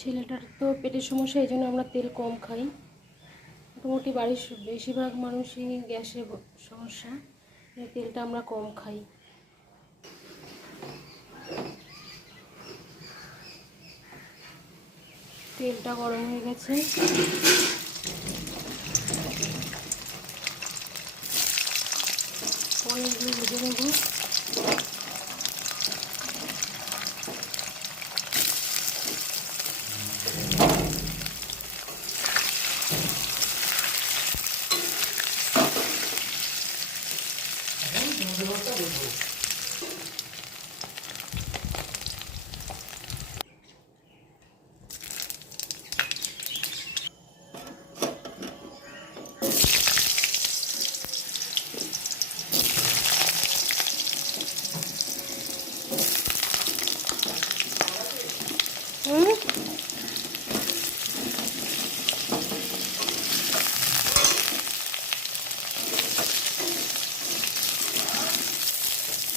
ছেলেটার তো পেটের সমস্যা, এই জন্য আমরা তেল কম খাই। মোটামুটি বাড়ির বেশিরভাগ মানুষই গ্যাসের সমস্যা, তেলটা আমরা কম খাই। তেলটা গরম হয়ে গেছে, পনিরগুলো ভেজে নেব।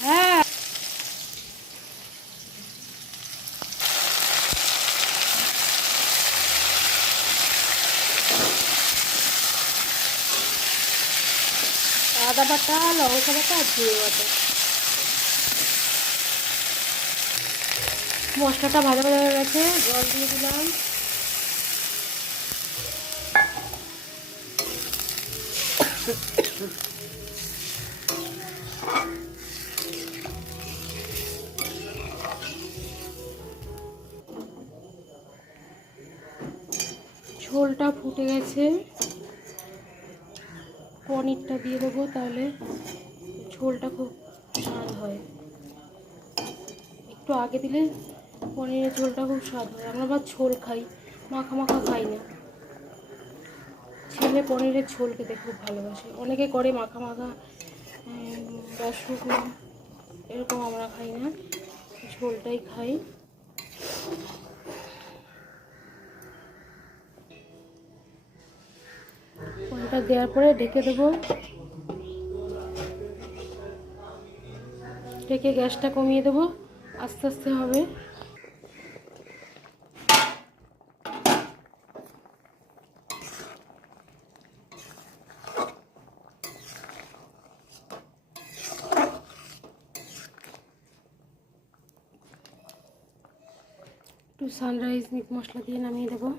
হ্যাঁ, আদা বাটা, লঙ্কা বাটা আর জিরে বাটা। মশলাটা ভাজা ভাজা হয়ে গেছে, জল দিয়ে দিলাম। ঝোলটা ফুটে গেছে, পনিরটা দিয়ে দেবো, তাহলে ঝোলটা খুব স্বাদ হয়। একটু আগে দিলে পনিরের ঝোলটা খুব স্বাদ হয়। আমরা আবার ঝোল খাই, মাখা মাখা খাই না। ছেলে পনিরের ঝোল খেতে খুব ভালোবাসে, অনেকে করে মাখা মাখা বা শুকনো, এরকম আমরা খাই না, ঝোলটাই খাই। পনিরটা দেওয়ার পরে ঢেকে দেবো, ঢেকে গ্যাসটা কমিয়ে দেবো, আস্তে আস্তে হবে। একটু সানরাইজ মিট মশলা দিয়ে নামিয়ে দেবো।